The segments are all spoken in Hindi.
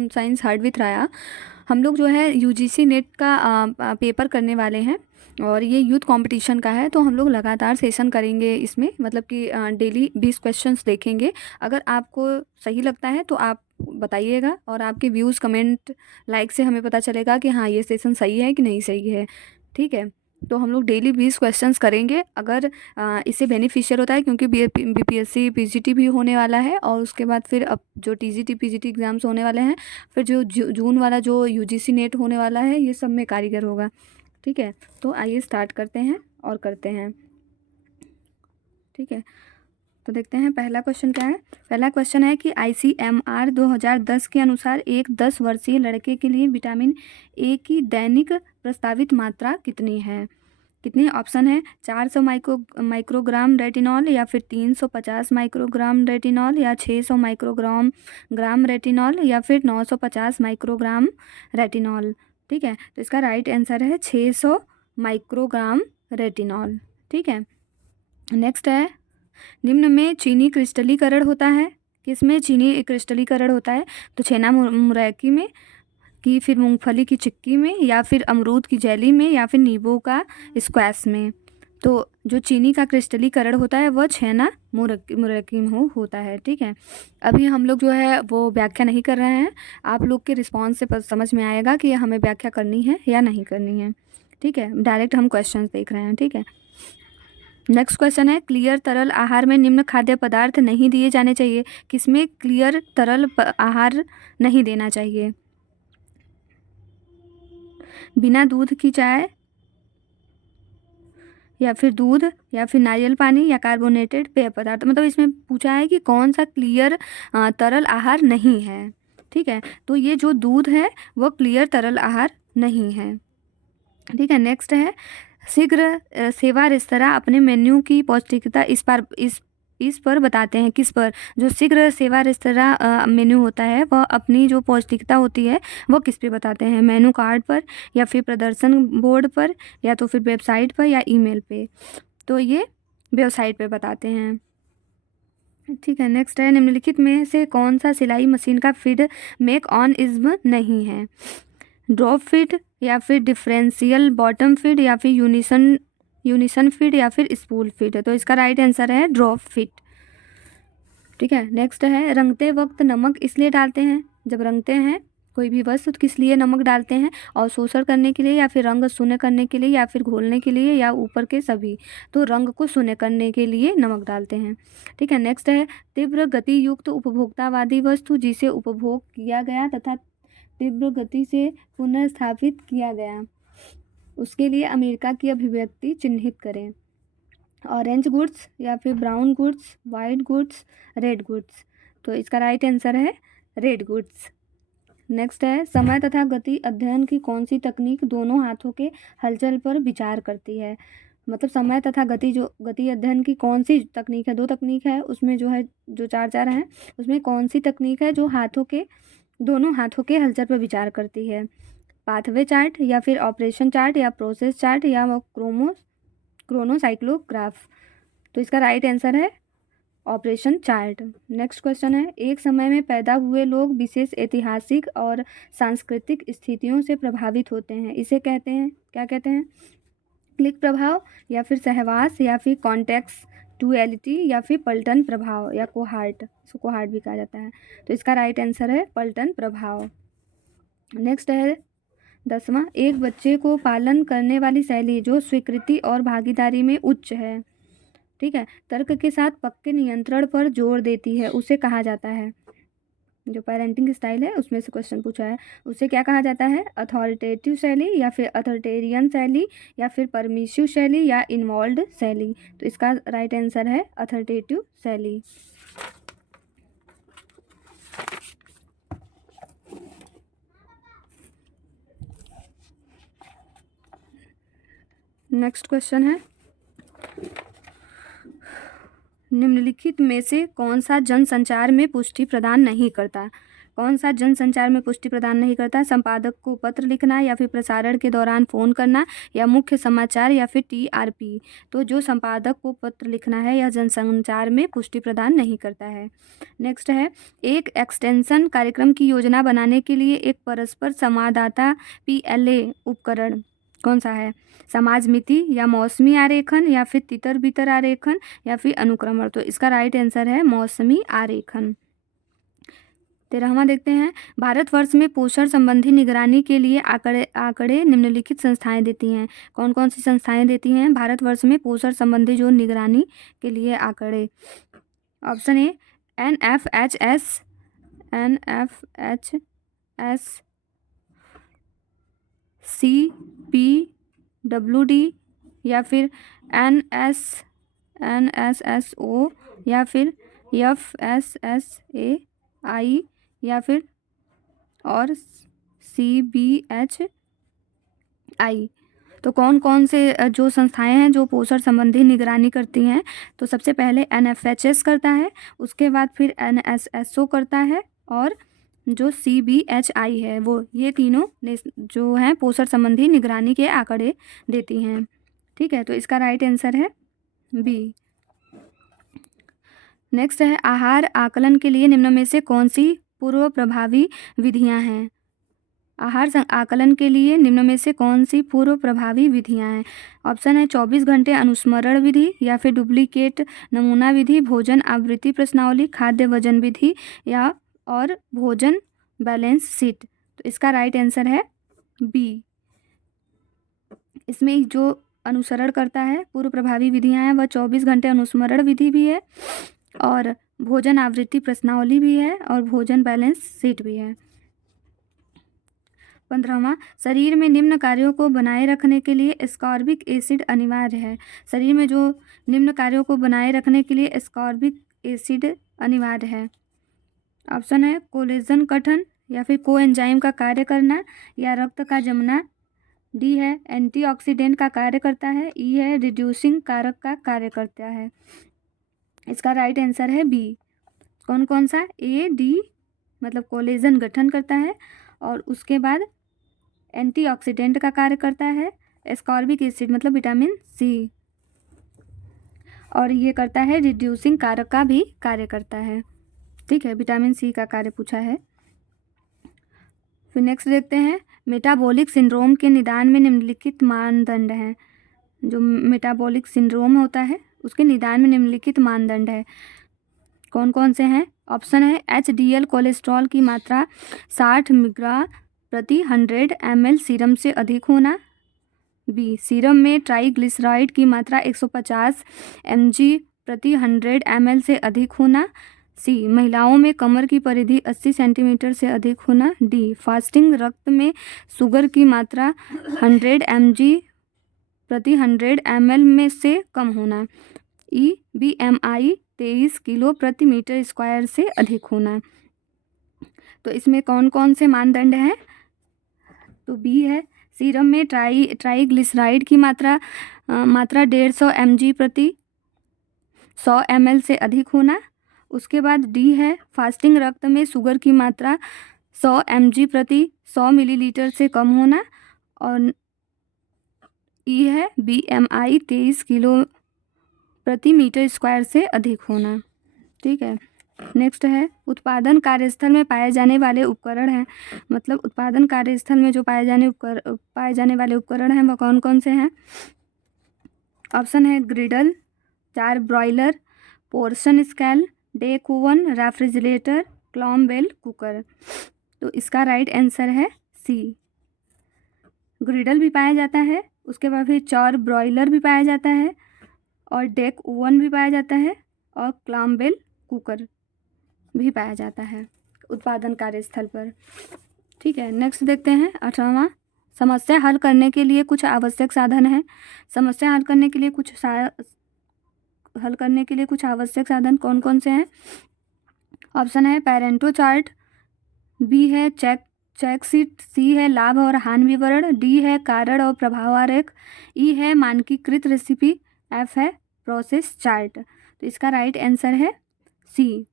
होम साइंस हर्ड विथ राया। हम लोग जो है यूजीसी नेट का पेपर करने वाले हैं और ये यूथ कंपटीशन का है, तो हम लोग लगातार सेशन करेंगे इसमें, मतलब कि डेली 20 क्वेश्चंस देखेंगे। अगर आपको सही लगता है तो आप बताइएगा, और आपके व्यूज़ कमेंट लाइक से हमें पता चलेगा कि हाँ ये सेशन सही है कि नहीं सही है। ठीक है, तो हम लोग डेली 20 क्वेश्चंस करेंगे। अगर इससे बेनिफिशियल होता है, क्योंकि बीपीएससी पीजीटी भी होने वाला है, और उसके बाद फिर अब जो टीजीटी पीजीटी एग्ज़ाम्स होने वाले हैं, फिर जो जून वाला जो यूजीसी नेट होने वाला है, ये सब में कारीगर होगा। ठीक है, तो आइए स्टार्ट करते हैं और करते हैं। ठीक है, तो देखते हैं पहला क्वेश्चन क्या है। पहला क्वेश्चन है कि ICMR 2010 के अनुसार एक 10 वर्षीय लड़के के लिए विटामिन ए की दैनिक प्रस्तावित मात्रा कितनी है। कितने ऑप्शन है, 400 माइक्रोग्राम रेटिनॉल, या फिर 350 माइक्रोग्राम रेटिनॉल, या 600 माइक्रोग्राम रेटिनॉल, या फिर 950 माइक्रोग्राम रेटिनॉल। ठीक है, तो इसका राइट आंसर है 600 माइक्रोग्राम रेटिनॉल। ठीक है, नेक्स्ट है, निम्न में चीनी क्रिस्टलीकरण होता है। किसमें चीनी क्रिस्टलीकरण होता है, तो छेना मुरैकी में, कि फिर मूंगफली की चिक्की में, या फिर अमरूद की जेली में, या फिर नींबू का स्क्वैश में। तो जो चीनी का क्रिस्टलीकरण होता है वह छेना मुरैकी में होता है। ठीक है, अभी हम लोग जो है वो व्याख्या नहीं कर रहे हैं, आप लोग के रिस्पॉन्स से समझ में आएगा कि हमें व्याख्या करनी है या नहीं करनी है। ठीक है, डायरेक्ट हम क्वेश्चन देख रहे हैं। ठीक है, नेक्स्ट क्वेश्चन है, क्लियर तरल आहार में निम्न खाद्य पदार्थ नहीं दिए जाने चाहिए। किसमें क्लियर तरल आहार नहीं देना चाहिए, बिना दूध की चाय, या फिर दूध, या फिर नारियल पानी, या कार्बोनेटेड पेय पदार्थ। मतलब इसमें पूछा है कि कौन सा क्लियर तरल आहार नहीं है। ठीक है, तो ये जो दूध है वह क्लियर तरल आहार नहीं है। ठीक है, नेक्स्ट है, शीघ्र सेवा रेस्तरां अपने मेन्यू की पौष्टिकता इस पर बताते हैं। किस पर, जो शीघ्र सेवा रेस्तरां मेन्यू होता है वह अपनी जो पौष्टिकता होती है वह किस पे बताते हैं, मेनू कार्ड पर, या फिर प्रदर्शन बोर्ड पर, या तो फिर वेबसाइट पर, या ईमेल पे। तो ये वेबसाइट पे बताते हैं। ठीक है, नेक्स्ट है, निम्नलिखित में से कौन सा सिलाई मशीन का फीड मेक ऑन इज्म नहीं है, ड्रॉप फीड, या फिर डिफरेंशियल बॉटम फीड, या फिर यूनिसन फीड, या फिर स्पूल फीड। तो इसका राइट आंसर है ड्रॉप फीड। ठीक है, नेक्स्ट है, रंगते वक्त नमक इसलिए डालते हैं, जब रंगते हैं कोई भी वस्तु तो किस लिए नमक डालते हैं, और शोषण करने के लिए, या फिर रंग शून्य करने के लिए, या फिर घोलने के लिए, या ऊपर के सभी। तो रंग को शून्य करने के लिए नमक डालते हैं। ठीक है, नेक्स्ट है, तीव्र गति युक्त उपभोक्तावादी वस्तु जिसे उपभोग किया गया तथा तीव्र गति से पुनर्स्थापित किया गया, उसके लिए अमेरिका की अभिव्यक्ति चिन्हित करें, ऑरेंज गुड्स, या फिर brown goods, white goods, red goods. तो इसका राइट आंसर है रेड गुड्स। नेक्स्ट है, समय तथा गति अध्ययन की कौन सी तकनीक दोनों हाथों के हलचल पर विचार करती है। मतलब समय तथा गति अध्ययन की कौन सी तकनीक है, दो तकनीक है उसमें, जो है जो चार हैं, उसमें कौन सी तकनीक है जो दोनों हाथों के हलचल पर विचार करती है, पाथवे चार्ट, या फिर ऑपरेशन चार्ट, या प्रोसेस चार्ट, या क्रोनोसाइक्लोग्राफ। तो इसका राइट आंसर है ऑपरेशन चार्ट। नेक्स्ट क्वेश्चन है, एक समय में पैदा हुए लोग विशेष ऐतिहासिक और सांस्कृतिक स्थितियों से प्रभावित होते हैं, इसे कहते हैं, क्या कहते हैं, क्लिक प्रभाव, या फिर सहवास, या फिर कॉन्टेक्सचुअलिटी, या फिर पलटन प्रभाव, या कोहार्ट, इसको कोहार्ट भी कहा जाता है। तो इसका राइट आंसर है पलटन प्रभाव। नेक्स्ट है 10वां, एक बच्चे को पालन करने वाली शैली जो स्वीकृति और भागीदारी में उच्च है, ठीक है, तर्क के साथ पक्के नियंत्रण पर जोर देती है, उसे कहा जाता है, जो पेरेंटिंग स्टाइल है उसमें से क्वेश्चन पूछा है, उसे क्या कहा जाता है, अथॉरिटेटिव शैली, या फिर अथॉरिटेरियन शैली, या फिर परमिसिव शैली, या इन्वॉल्व्ड शैली। तो इसका राइट आंसर है अथॉरिटेटिव शैली। नेक्स्ट क्वेश्चन है, निम्नलिखित में से कौन सा जनसंचार में पुष्टि प्रदान नहीं करता। कौन सा जन संचार में पुष्टि प्रदान नहीं करता? संपादक को पत्र लिखना या फिर प्रसारण के दौरान फ़ोन करना या मुख्य समाचार या फिर टीआरपी। तो जो संपादक को पत्र लिखना है यह जनसंचार में पुष्टि प्रदान नहीं करता है। नेक्स्ट है, एक एक्सटेंशन कार्यक्रम की योजना बनाने के लिए एक परस्पर संवाददाता PLA उपकरण कौन सा है? समाज मिति या मौसमी आरेखन या फिर तितर बितर आरेखन या फिर अनुक्रमण। तो इसका राइट आंसर है मौसमी आरेखन। 13वां देखते हैं, भारतवर्ष में पोषण संबंधी निगरानी के लिए आंकड़े निम्नलिखित संस्थाएं देती हैं। कौन कौन सी संस्थाएं देती हैं भारतवर्ष में पोषण संबंधी जो निगरानी के लिए आंकड़े? ऑप्शन ए NFHS, CPWD या फिर NSSO या फिर FSSAI या फिर और CBHI। तो कौन कौन से जो संस्थाएं हैं जो पोषण संबंधी निगरानी करती हैं? तो सबसे पहले NFHS करता है, उसके बाद फिर NSSO करता है और जो CBHI है वो, ये तीनों जो हैं पोषण संबंधी निगरानी के आंकड़े देती हैं। ठीक है, तो इसका राइट आंसर है B। नेक्स्ट है, आहार आकलन के लिए निम्न में से कौन सी पूर्व प्रभावी विधियां हैं? आहार आकलन के लिए निम्न में से कौन सी पूर्व प्रभावी विधियां हैं? ऑप्शन है 24 घंटे अनुस्मरण विधि या फिर डुप्लीकेट नमूना विधि, भोजन आवृत्ति प्रश्नावली, खाद्य वजन विधि या और भोजन बैलेंस शीट। तो इसका राइट आंसर है बी। इसमें जो अनुसरण करता है पूर्व प्रभावी विधियां हैं वह 24 घंटे अनुस्मरण विधि भी है और भोजन आवृत्ति प्रश्नावली भी है और भोजन बैलेंस शीट भी है। 15वां, शरीर में निम्न कार्यों को बनाए रखने के लिए एस्कॉर्बिक एसिड अनिवार्य है। शरीर में जो निम्न कार्यों को बनाए रखने के लिए एस्कॉर्बिक एसिड अनिवार्य है। ऑप्शन है कोलेजन गठन या फिर कोएंजाइम का कार्य करना या रक्त का जमना। डी है एंटीऑक्सीडेंट का कार्य करता है। ई है रिड्यूसिंग कारक का कार्य करता है। इसका राइट आंसर है बी। कौन कौन सा? ए डी मतलब कोलेजन गठन करता है और उसके बाद एंटीऑक्सीडेंट का कार्य करता है, एस्कॉर्बिक एसिड मतलब विटामिन सी, और ये करता है रिड्यूसिंग कारक का भी कार्य करता है। ठीक है, विटामिन सी का कार्य पूछा है। फिर नेक्स्ट देखते हैं, मेटाबॉलिक सिंड्रोम के निदान में निम्नलिखित मानदंड हैं। जो मेटाबॉलिक सिंड्रोम होता है उसके निदान में निम्नलिखित मानदंड है। कौन कौन से हैं? ऑप्शन है HDL कोलेस्ट्रॉल की मात्रा 60 मिलीग्राम प्रति 100 ml सीरम से अधिक होना। बी, सीरम में ट्राइग्लिसराइड की मात्रा 150 mg प्रति 100 ml से अधिक होना। सी, महिलाओं में कमर की परिधि 80 सेंटीमीटर से अधिक होना। डी, फास्टिंग रक्त में शुगर की मात्रा 100 mg प्रति 100 ml में से कम होना। ई, BMI 23 किलो प्रति मीटर स्क्वायर से अधिक होना। तो इसमें कौन कौन से मानदंड हैं? तो बी है सीरम में ट्राइग्लिसराइड की मात्रा 150 mg प्रति 100 ml से अधिक होना। उसके बाद डी है फास्टिंग रक्त में शुगर की मात्रा 100 mg प्रति 100 मिलीलीटर से कम होना। और ई है BMI 23 किलो प्रति मीटर स्क्वायर से अधिक होना। ठीक है, नेक्स्ट है उत्पादन कार्यस्थल में पाए जाने वाले उपकरण हैं। मतलब उत्पादन कार्यस्थल में जो पाए जाने वाले उपकरण हैं वह कौन कौन से हैं? ऑप्शन है griddle, 4 broiler, portion scale, deck oven, refrigerator, क्लॉम्बेल कुकर। तो इसका राइट आंसर है सी, ग्रिडल भी पाया जाता है, उसके बाद फिर 4 ब्रॉयलर भी पाया जाता है और डेक ओवन भी पाया जाता है और क्लॉम्बेल कुकर भी पाया जाता है उत्पादन कार्यस्थल पर। ठीक है, नेक्स्ट देखते हैं 18वां, समस्या हल करने के लिए कुछ आवश्यक साधन हैं। समस्या हल करने के लिए कुछ आवश्यक साधन कौन कौन से हैं? ऑप्शन है पेरेंटो चार्ट, बी है चेक शीट, सी है लाभ और हानि विवरण, डी है कारण और प्रभाव आरेख, ई है मानकीकृत रेसिपी, एफ है प्रोसेस चार्ट। तो इसका राइट आंसर है सी।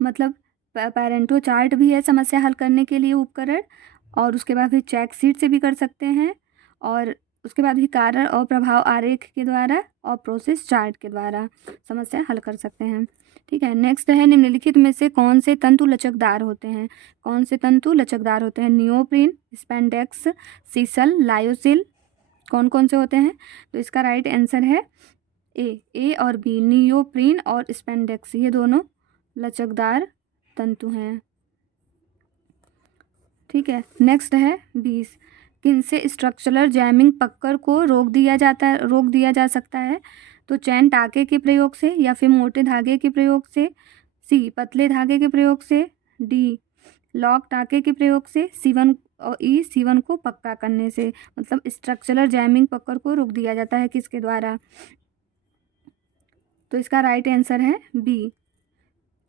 मतलब पैरेंटो चार्ट भी है समस्या हल करने के लिए उपकरण, और उसके बाद फिर चेक शीट से भी कर सकते हैं, और उसके बाद भी कारण और प्रभाव आरेख के द्वारा और प्रोसेस चार्ट के द्वारा समस्या हल कर सकते हैं। ठीक है, नेक्स्ट है निम्नलिखित में से कौन से तंतु लचकदार होते हैं? कौन से तंतु लचकदार होते हैं? नियोप्रीन, स्पैंडेक्स, सीसल, लायोसिल, कौन कौन से होते हैं? तो इसका राइट आंसर है ए और बी, नियोप्रीन और स्पैंडेक्स, ये दोनों लचकदार तंतु हैं। ठीक है, नेक्स्ट है 20, किनसे स्ट्रक्चरल जैमिंग पकड़ को रोक दिया जा सकता है? तो चैन टाके के प्रयोग से, या फिर मोटे धागे के प्रयोग से, सी पतले धागे के प्रयोग से, डी लॉक टाके के प्रयोग से, C1 और ई C1 को पक्का करने से। मतलब स्ट्रक्चरल जैमिंग पकड़ को रोक दिया जाता है किसके द्वारा? तो इसका राइट आंसर है बी,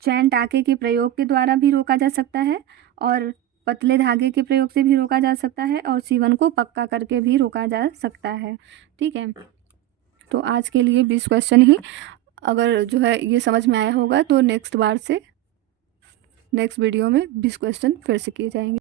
चैन टाके के प्रयोग के द्वारा भी रोका जा सकता है, और पतले धागे के प्रयोग से भी रोका जा सकता है, और C1 को पक्का करके भी रोका जा सकता है। ठीक है, तो आज के लिए 20 क्वेश्चन ही। अगर जो है ये समझ में आया होगा तो नेक्स्ट वीडियो में 20 क्वेश्चन फिर से किए जाएंगे।